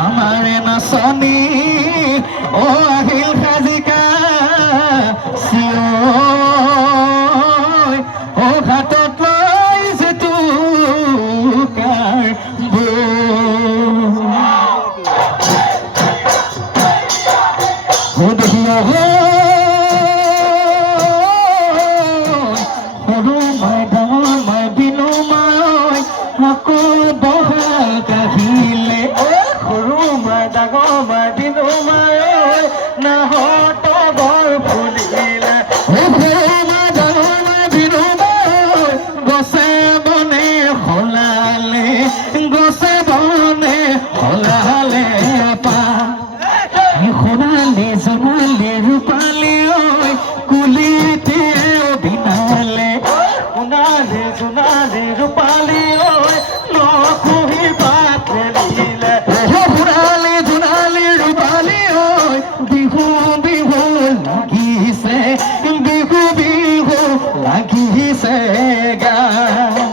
আমাৰে নাচনী অ আহিল সাজিকা চিঞৰ অ হাতত লৈ জেতুকাৰ দেখিয় সৰু মাই ডাঙৰ মাই বিনু মাই আকৌ বহাল কাহিলে সৰু মাই ডাঙৰ মাই বিনু মাই নাহত বৰ ফুলিলে সৰু মাই ডাঙৰ মাই বিনু মাই গছে বনে সলালে গছে বনে সলালে পা সোণালী সোণালী ৰূপালী ঐ কুলিতে অভিনালে সোণালী সোণালী ৰূপালী ঐ নকুহি পাত মেলিলে সোণালী সোণালী ৰূপালী ঐ বিহু বিহু লাগিছে বিহু বিহু লাগিছে গান